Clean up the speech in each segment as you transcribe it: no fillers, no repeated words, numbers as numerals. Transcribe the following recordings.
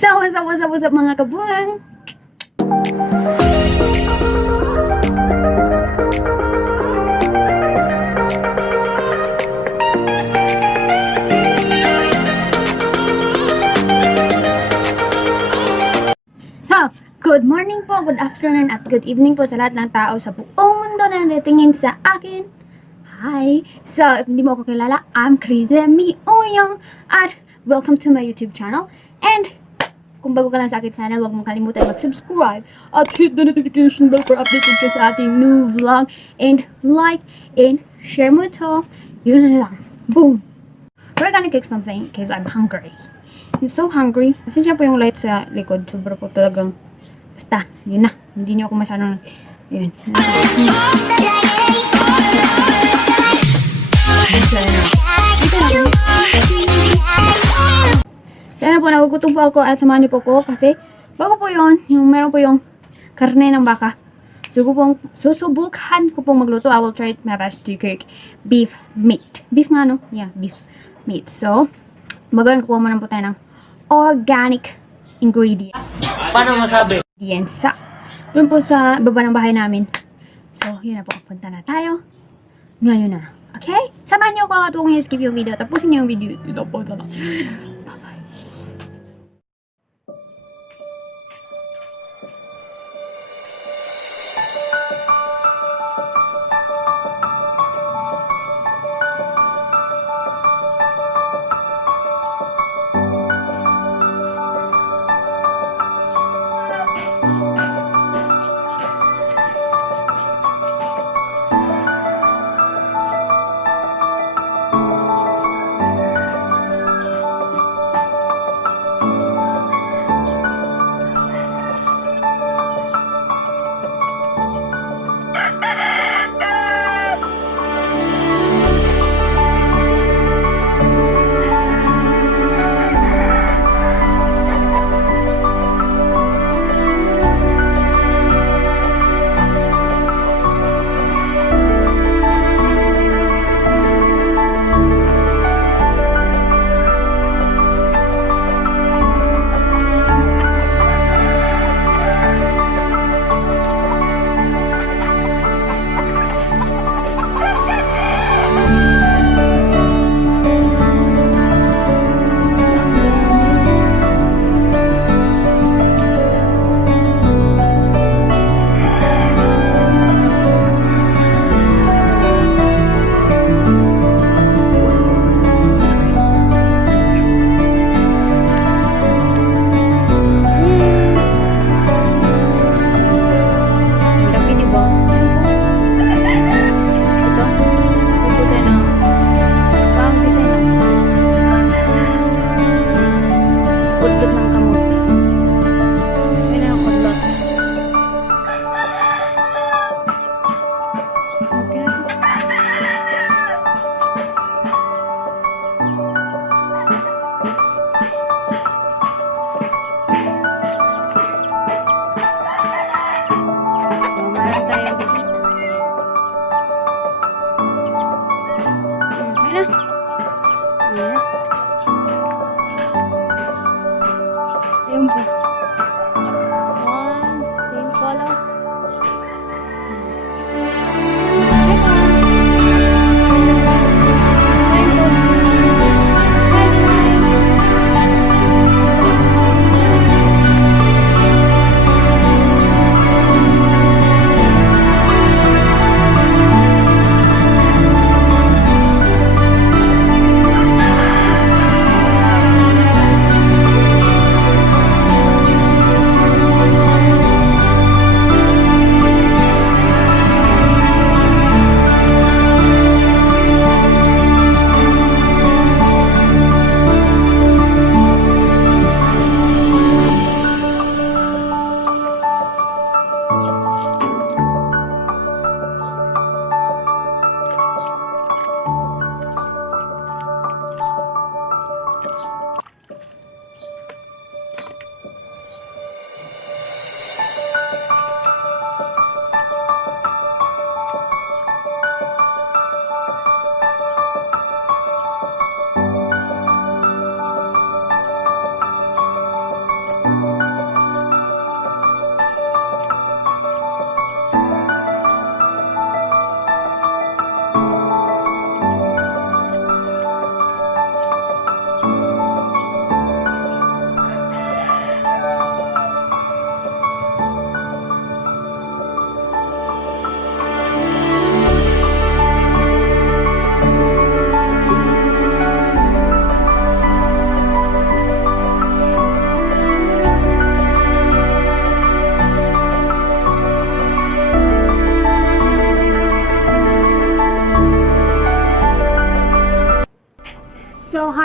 So, what's up mga kabuang? So, good morning po, good afternoon, at good evening po sa lahat ng tao sa buong mundo na natitingin sa akin. Hi! So, if hindi mo ako kilala, I'm Crizza, at welcome to my YouTube channel. And, kung bago ka lang sa aking channel, huwag mong kalimutan mag-subscribe at hit the notification bell for updated ka sa ating new vlog. And like and share mo ito. Yun lang. Boom! We're gonna cook something because I'm hungry. I'm so hungry. Pasensya po yung light sa likod. Sobra po talagang, basta, yun na. Hindi niyo ako masyadong, yun. Kaya na po, nagugutom po ako at samahan niyo po ko kasi bago po yun, yung meron po yung karne ng baka. Susubukan ko pong magluto. I will try my best to cook beef meat. Beef nga, no? Yeah, beef meat. So, magawan ko muna po tayo ng organic ingredient. Paano masabi? Sa doon po sa baba ng bahay namin. So, yun na po. Punta na tayo. Ngayon na. Okay? Samahan niyo ako at huwag niyo skip yung video. Tapusin niyo yung video. Ito po sa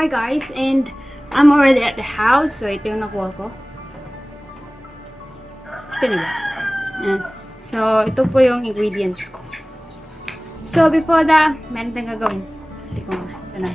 Hi guys, and I'm already at the house. So ito yung nakuha ko. Ito na ba? Ayan. So ito po yung ingredients ko. So before that, meron tayong gagawin. Ito ko nga. Ito na.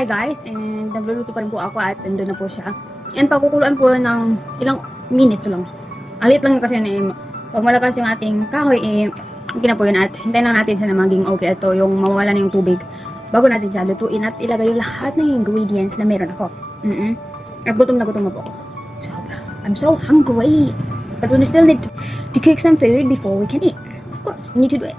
Hi guys, and nagluluto pa rin po ako at nandun na po siya. And pagkukuluan po ng ilang minutes lang. Alit lang kasi na pag malakas yung ating kahoy, okay na po yun at hintayin lang natin siya na maging okay. Ito yung mawawala na yung tubig bago natin siya lutuin at ilagay yung lahat ng ingredients na meron ako. At gutom na po ako. Sobra. I'm so hungry. But we still need to cook some food before we can eat. Of course, we need to do it.